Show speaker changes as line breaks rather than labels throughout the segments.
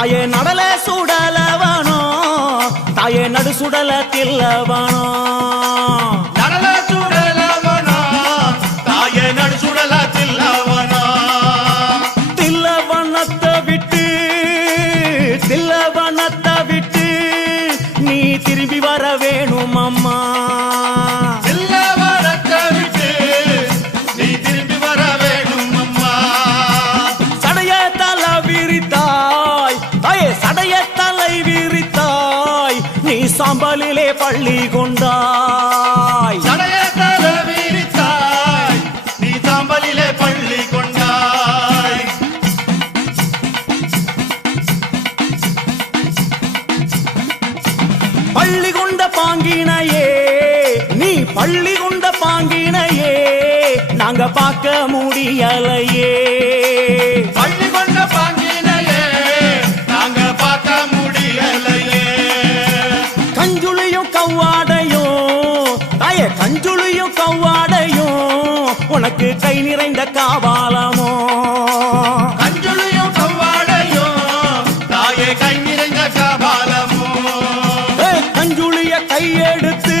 தாயே நடல சுடலவனோ தாயே நடு சுடல தில்லவனோ
நடல
பள்ளி கொண்டாய் தாயே
கபாலமோ.
கஞ்சுளிய கையெடுத்து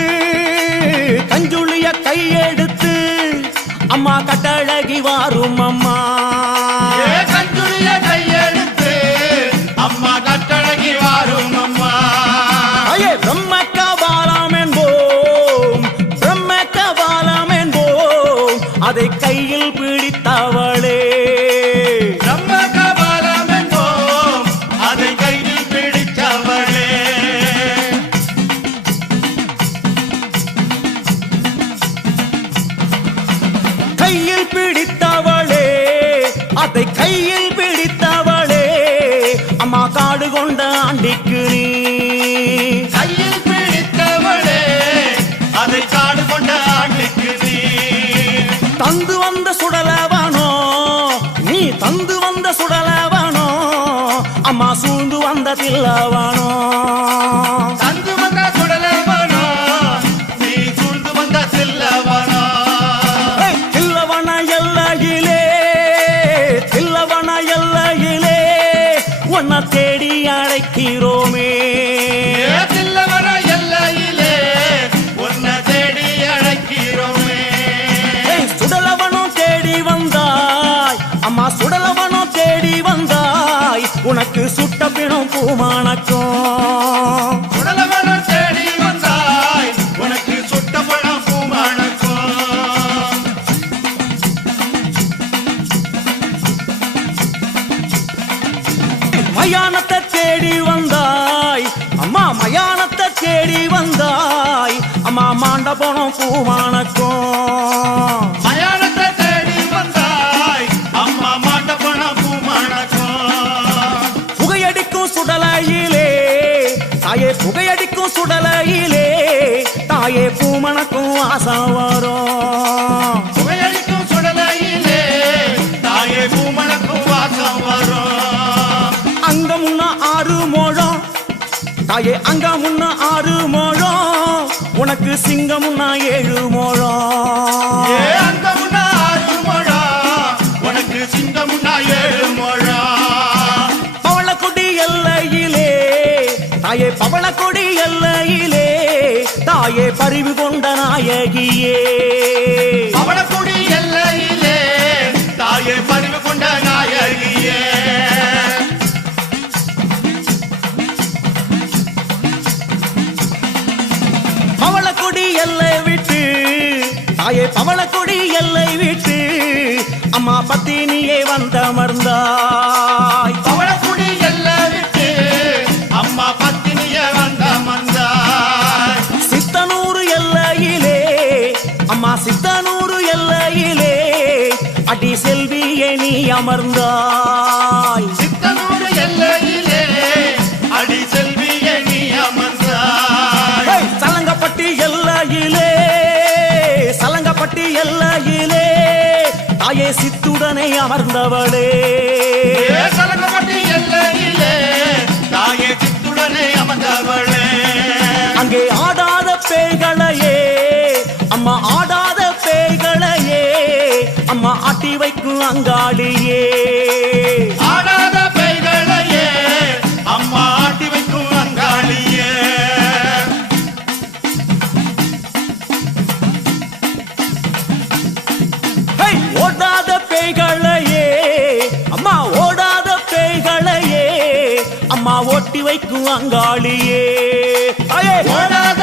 கஞ்சுளிய கையெடுத்து அம்மா கட்டழகி வாரும் அம்மா கையில் பிடித்தவளே
அதை கையில் பிடித்தவளே
அம்மா காடு கொண்ட ஆண்டிக்கு நீ.
கையில் பிடித்தவளே அதை காடு கொண்ட ஆண்டுக்கு நீ.
தந்து வந்த சுடலவனோ நீ தந்து வந்த சுடலவனோ அம்மா சூழ்ந்து வந்த தில்லவனோ பூமானக்கும்
சுடலவன தேடி வந்தாய். உனக்கு சுட்ட பழம் பூமணக்கும்
மயானத்தை தேடி வந்தாய். அம்மா மயானத்தை தேடி வந்தாய். அம்மா மாண்ட போனோம் பூமானக்கும் புகையடிக்கும் சுடலையிலே தாயே பூமணக்கும் ஆசம் வரும்.
புகையடிக்கும் சுடலையிலே தாயே பூமணக்கும் வாசம் வரும்.
அங்க முன்ன ஆறு மோழம். தாயே அங்க முன்ன ஆறு மோழம். உனக்கு சிங்கம் முன்னா ஏழு மோழம்.
அங்க
பரிவு கொண்ட நாயகியே.
அவளக்குடி எல்லையிலே தாயே பறிவு கொண்ட நாயகியே.
பவளக்கொடி எல்லை விட்டு தாயே பவளக்கொடி எல்லை விட்டு அம்மா பத்தினியே வந்தமர்ந்தாய்.
அவளக்குடி எல்லை விட்டு அம்மா பத்தினிய
அடி செல்வியே நீ அமர்ந்தாய்.
சித்தனூர் அடி செல்வியே நீ சலங்கப்பட்டி
எல்லையிலே சலங்கப்பட்டி எல்லையிலே தாயே சித்துடனே அமர்ந்தவளே. சலங்கப்பட்டி எல்லையிலே தாயே சித்துடனே அமர்ந்தவளே.
அங்கே ஆடாத பேய்களை
ஆட்டி வைக்கும் அங்காளியே
ஆடாத பெய்களையே அம்மா ஆட்டி வைக்கும் அங்காளியே!
ஓடாத பேய்களையே அம்மா ஓடாத பேய்களையே அம்மா ஓட்டி வைக்கும் அங்காளியே!
ஓடாத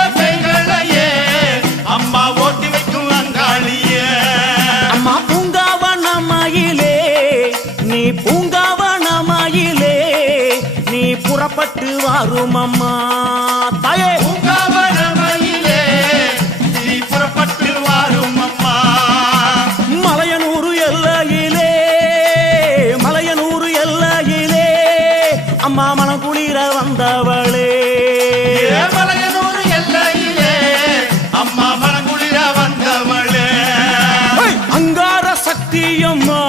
புறப்பட்டு வாரும் அம்மா. தாயே.
புறப்பட்டு வாரும் அம்மா.
மலையனூரு எல்லையிலே மலையனூரு எல்லையிலே அம்மா மனக்குளிர வந்தவளே.
ஏமலையனூர் எல்லையிலே அம்மா மனங்குளிர வந்தவளே.
ஹை! அங்கார சக்தியம்மா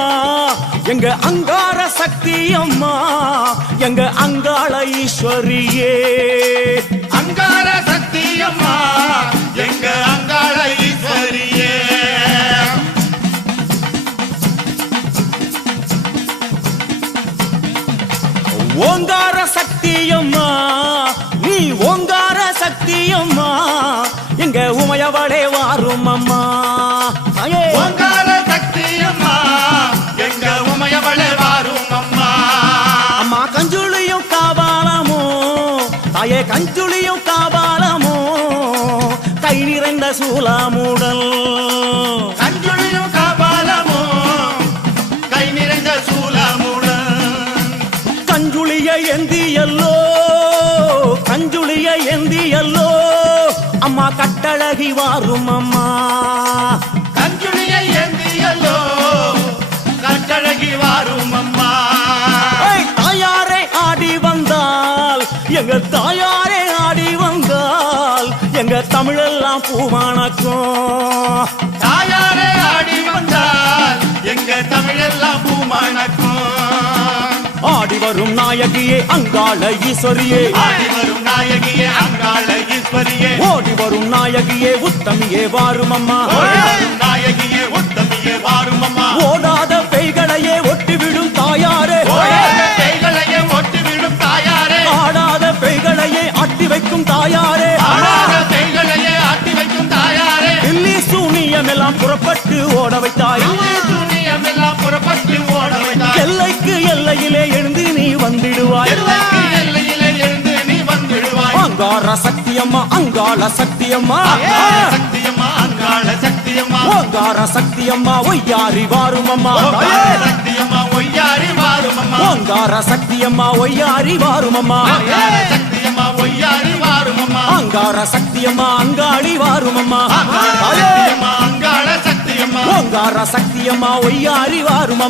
எங்க அங்கார சக்தியம்மா எங்க அங்காள ஈஸ்வரியே.
அங்கார சக்தியம்மா எங்க அங்காள ஈஸ்வரியே.
ஓங்கார சக்தியம்மா நீ ஓங்கார சக்தியம்மா. எங்க உமையவளே வாரும் அம்மா கஞ்சுளியும் காபாலமோ கை நிறைந்த சூலாமுடல்.
கஞ்சுளியும் காபாலமோ கை நிறைந்த சூலமுடன்
கஞ்சுளிய எந்தியல்லோ கஞ்சுளிய எந்தியல்லோ அம்மா கட்டழகி வாரும் அம்மா. தாயாரே ஆடி வந்தால் எங்க தமிழெல்லாம் பூவானக்கும்
தாயாரே ஆடி வந்தால் எங்க தமிழெல்லாம் பூமணக்கும்
ஆடி வரும் நாயகியே அங்காள ஈஸ்வரியே.
ஆடி வரும் நாயகியே அங்காள ஈஸ்வரியே.
ஓடி வரும் நாயகியே உத்தமியே வாரும் அம்மா
நாயகியே உத்தமியே வாரும் அம்மா
ஓடாத பெய்களையே சூனியம் எல்லாம் புறப்பட்டு ஓட வைத்தாய்.
இங்கே சூனியம் எல்லாம் புறப்பட்டு ஓட வைத்தாய்.
எல்லைக்கு எல்லையிலே எழுந்து நீ வந்திடுவாய்.
எல்லையிலே எழுந்து நீ வந்துடுவாய்.
அங்கார சக்தியம்மா அங்காள சக்தியம்மா.
சக்தியம்மா அங்காள சக்தியம்மா.
ஓங்கார சக்தியம்மா ஒய்யாரி வாரும் அம்மா
ஓங்கார சக்தியம்மா ஒய்யாரி வாரும் அம்மா
ஓங்கார சக்தியம்மா ஒய்யாரி வாரும் அம்மா
அங்காள சக்தியம்மா ஒய்யாரி வாரும் அம்மா
அங்கார சக்தியம்மா அங்காளி வாரும்
சக்தியம்மா
ஓங்கார சக்தியம்மா ஒய்யாரி வாரும்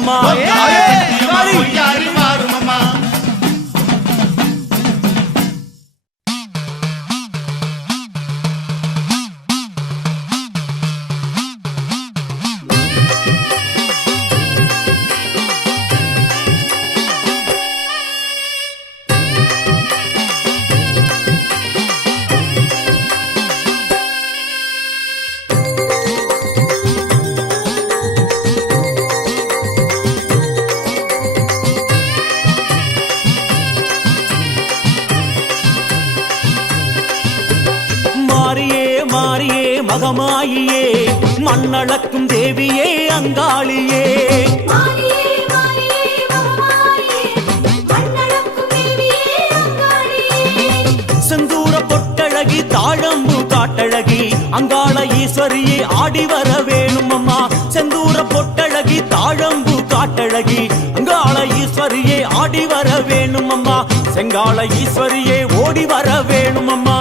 அங்காள
ஈஸ்வரியே ஆடி வர வேணும் அம்மா செந்தூர பொட்டழகி தாழம்பு காட்டழகி. அங்காள ஈஸ்வரியே ஆடி வர வேணும் அம்மா செங்கால ஈஸ்வரியே ஓடி வர வேணும் அம்மா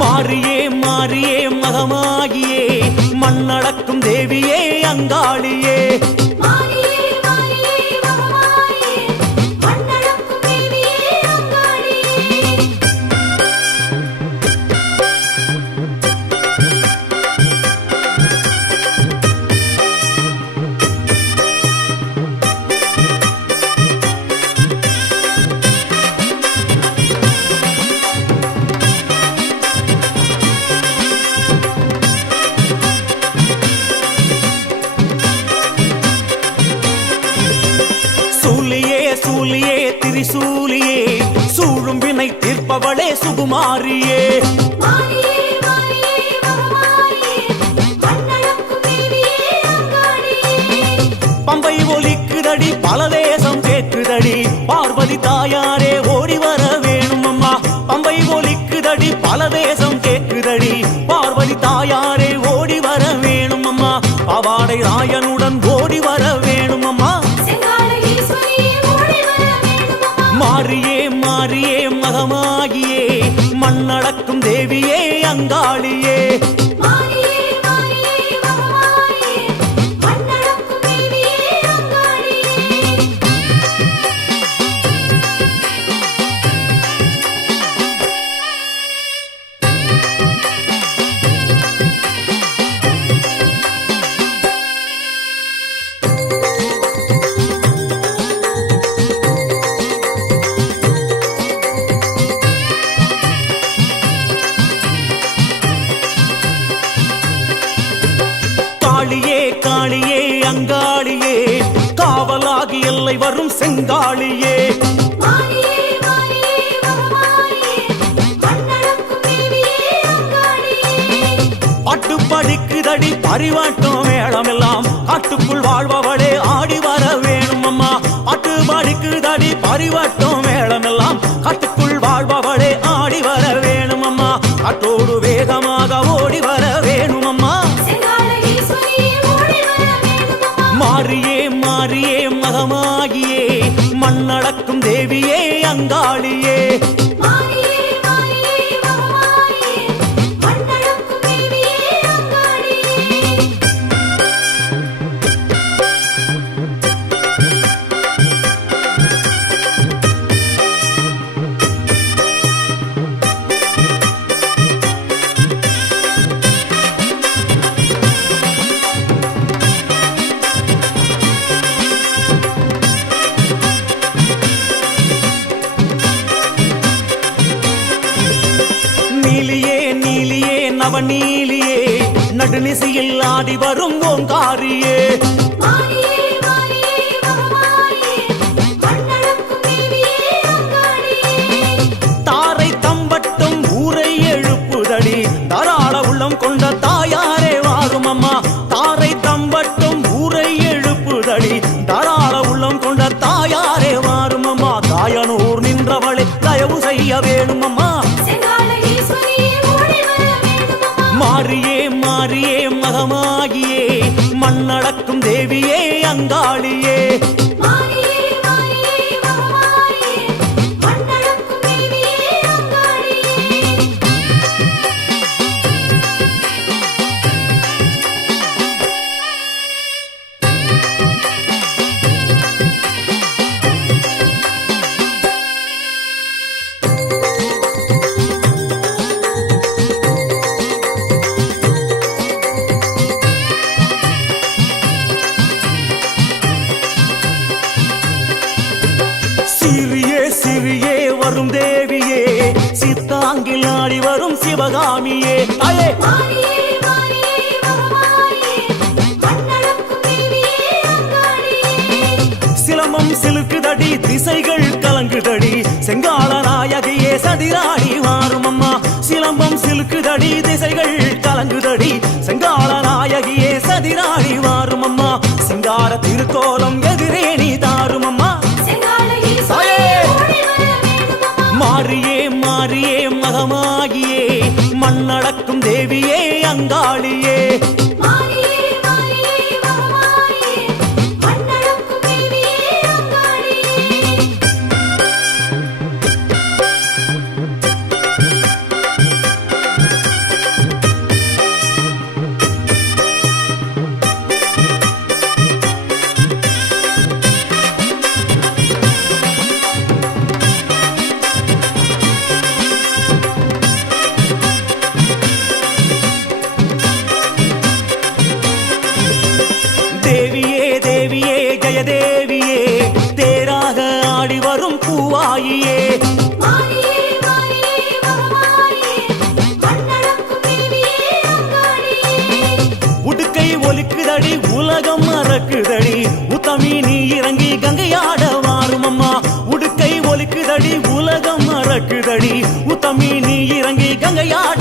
மாரியே மாரியே மகமாகியே. மண்ணளக்கும் தேவியே அங்காளியே. செங்காடை ராயனுடன் ஓடி வர வேணும் அம்மா மாறியே மாறியே மகமாகியே. மண்ணடக்கும் தேவியே அங்காளியே.
அங்காளியே
காவலாகி எல்லை வரும் செங்காளியே. படிக்குதடி பரிவாட்டும் மேளமெல்லாம். காட்டுக்குள் வாழ்பவளே ஆடி வர வேணும் அம்மா அட்டு படிக்குதடி பரிவாட்டும் மாறியே மாறியே மகமாகியே. மண்ணடக்கும் தேவியே அங்காளியே. மாறியே நவநீலியே நடுநிசையில் ஆடி வரும் ஓங்காரியே. தாரை தம்பட்டும் ஊரை எழுப்புதடி தாராள உள்ளம் கொண்ட தாயா பங்காளியே தடிராடி மாறும் அம்மா சிலம்பம் சிலுக்குதடி திசைகள் கலங்குதடி. செங்கால நாயகியே சதிராடி மாறும் அம்மா சிங்கார திருக்கோலம் எதிரே நீ தாரும் அம்மா மாறியே மாறியே மகமாகியே. மண்ணடக்கும் தேவியே அங்காளியே. ya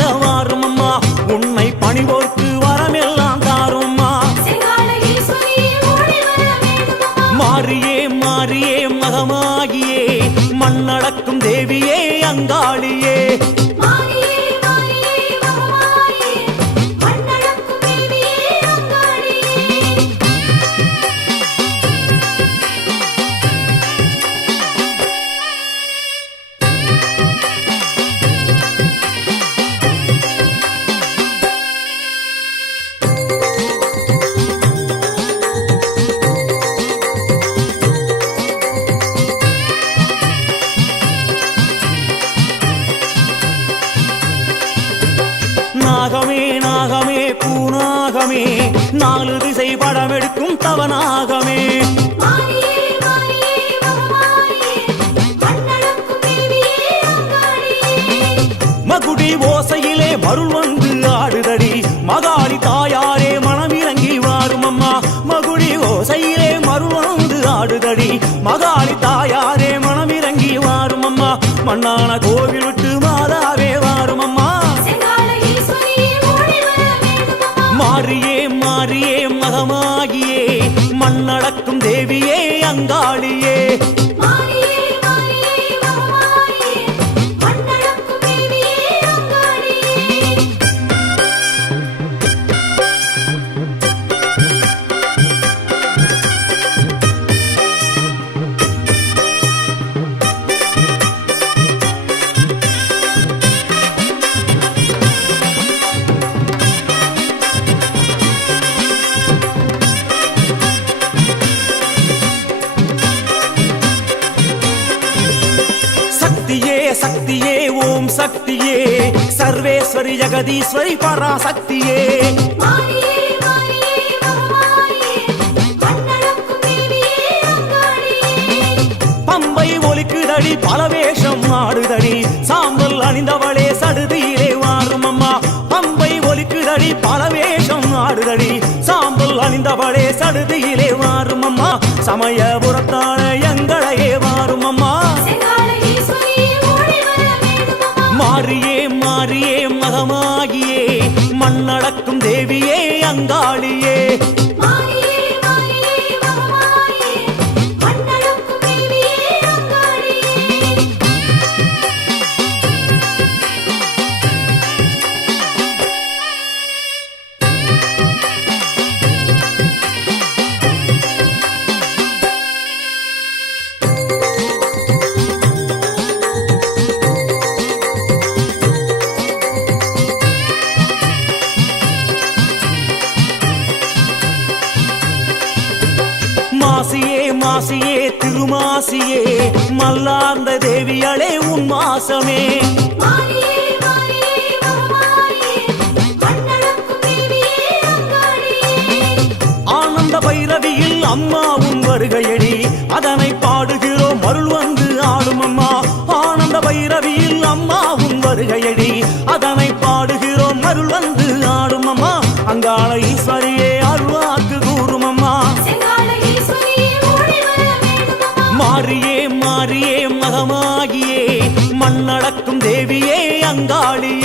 மண்ணான கோவில் விட்டு மாதாவே வாரும் அம்மா. மாறியே மாறியே மகமாகியே. மண்ணடக்கும் தேவியே அங்காளியே. சக்தியே. சர்வேஸ்வரி ஜெகதீஸ்வரி பராசக்தியே. பம்பை ஒலிக்குதடி பல வேஷம் ஆடுதடி. சாம்பல் அணிந்தவளே சடுதியிலே வாரும் அம்மா பம்பை ஒலிக்குதடி பல வேஷம் ஆடுதடி. சாம்பல் அணிந்தவளே சடுதியிலே வாரும் அம்மா சமயபுரத்தான எங்களையே மாறியே மாறியே மகமாகியே. மண்ணடக்கும் தேவியே அங்காளியே. திருமாசியே திருமாசியே மல்லார்ந்த தேவியளே உன் மாசமே. ஆனந்த பைரவியில் அம்மாவும் வருகையடி அதனை பாடுகிறோம் அருள் வந்து ஆடும் அம்மா ஆனந்த பைரவியில் அம்மாவும் வருகையடி அதனை பங்காளி